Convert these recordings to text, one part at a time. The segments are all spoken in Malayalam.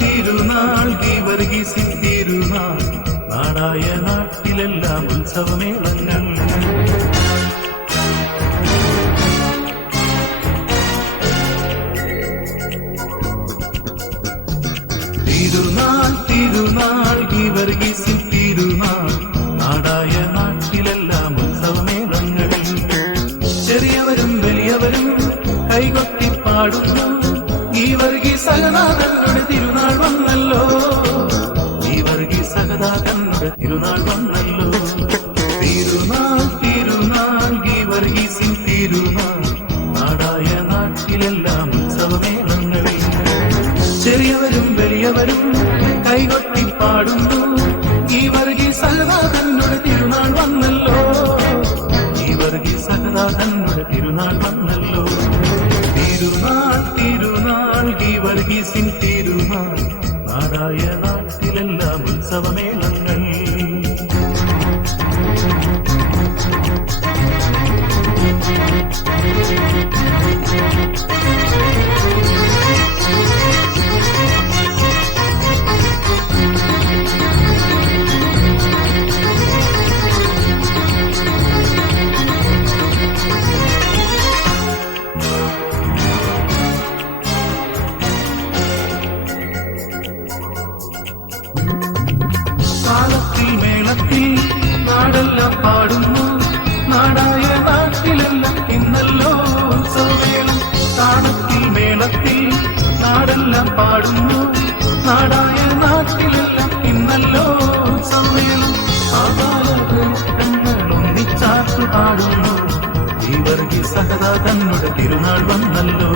തിരുനാൾ ഗീവർഗീസിൻ തിരുനാൾ നാടായ നാട്ടിലെല്ലാം ഉത്സവമേളങ്ങൾ. തിരുനാൾ ഗീവർഗീസിൻ തിരുനാൾ നാടായ നാട്ടിലെല്ലാം ഉത്സവമേളങ്ങൾ. ചെറിയവരും വലിയവരും കൈകൊട്ടി പാടുന്നു, ഗീവർഗീസ് സഹദാതങ്ങളുടെ തിരുനാൾ വന്നല്ലോ, ഗീവർഗീസ് സഹദാതങ്ങളുടെ തിരുനാൾ വന്നല്ലോ. തിരുനാൾ ഗീവർഗീസിൻ തിരുനാൾ നാടായ നാട്ടിലെല്ലാം ഉത്സവമേളങ്ങളിൽ. ചെറിയവരും വലിയവരും കൈകൊട്ടി പാടുന്നു, ഗീവർഗീസ് സഹദാതങ്ങളുടെ തിരുനാൾ വന്നല്ലോ, ഗീവർഗീസ് സഹദാതങ്ങളുടെ തിരുനാൾ വന്നല്ലോ. തിരുനാൾ ഗീവർഗീസിൻ തിരുനാൾ നാടായ നാട്ടിലെല്ലാം ഉത്സവമേളങ്ങൾ. താളത്തിൽ മേളത്തിൽ നാടെല്ലാം പാടുന്നു, നാടായ നാട്ടിലെല്ലാം ഇന്നല്ലോ ഉത്സവമേളം. താളത്തിൽ മേളത്തിൽ നാടെല്ലാം പാടുന്നു, നാടായ നാട്ടിലെല്ലാം ഇന്നല്ലോ ഉത്സവമേളം. ആകാലങ്ങൾ ഒന്നിച്ചാർത്തു പാടുന്നു, ഗീവർഗീസ് സഹദാതങ്ങളുടെ തിരുനാൾ വന്നല്ലോ.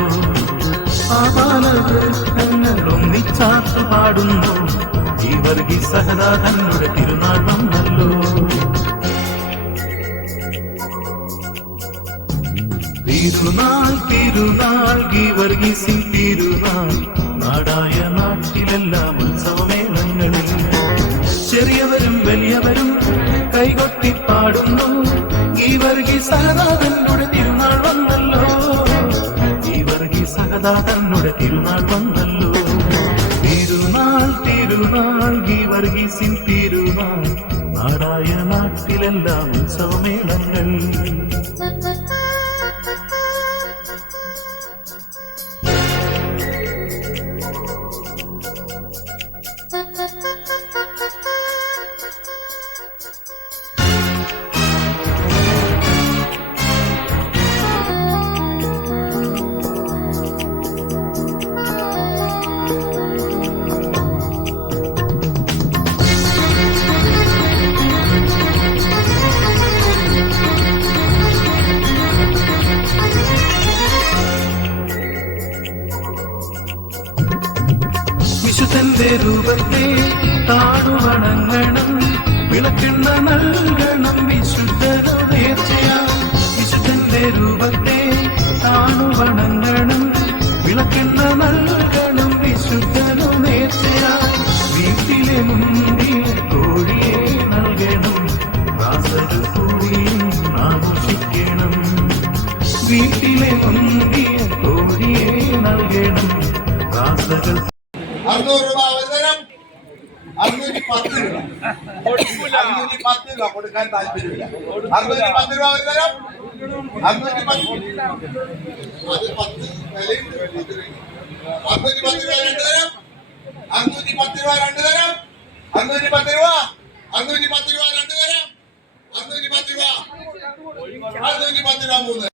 ആകാലങ്ങൾ ഒന്നിച്ചാർത്തു പാടുന്നു, ഗീവർഗീസ് സഹദാതങ്ങളുടെ തിരുനാൾ വന്നല്ലോ. തിരുനാൾ ഗീവർഗീസിൻ തിരുനാൾ നാടായ നാട്ടിലെല്ലാം ഉത്സവമേളങ്ങളിൽ. ചെറിയവരും വലിയവരും കൈകൊട്ടി പാടുന്നു, ഗീവർഗീസ് സഹദാതങ്ങളുടെ തിരുനാൾ വന്നല്ലോ, ഗീവർഗീസ് സഹദാതങ്ങളുടെ തിരുനാൾ വന്നല്ലോ. തിരുനാൾ ഗീവർഗീസിൻ തിരുനാൾ നാടായ നാട്ടിലെല്ലാം ഉത്സവമേളങ്ങൾ. വിശുദ്ധന്റെ രൂപത്തെ താണുവണങ്ങണം, വിളക്കെണ്ണ നൽകണം വിശുദ്ധനു നേർച്ചയാ. വിശുദ്ധന്റെ രൂപത്തെ താണുവണങ്ങണം, വിളക്കെണ്ണ നൽകണം വിശുദ്ധനു നേർച്ചയാ. വീട്ടിലെ മുന്തിയ കോഴിയെ നൽകണം, റാസൽ കൂടിയും ആഘോഷിക്കണം. വീട്ടിലെ മുന്തിയ കോഴിയെ നൽകണം, റാസകൾ. 600 രൂപ അവതരം, 610 രൂപ, 610 രൂപ കൊടുക്കാൻ താല്പര്യമില്ല. 610 രൂപ അവതരം, 610 അത് 10 വിലയുണ്ട്. 610 രൂപ രണ്ട് തരം, 610 രൂപ രണ്ട് തരം, 610 രൂപ, 610 രൂപ രണ്ട് തരം, 610 രൂപ, 610 രൂപ മൂന്ന്.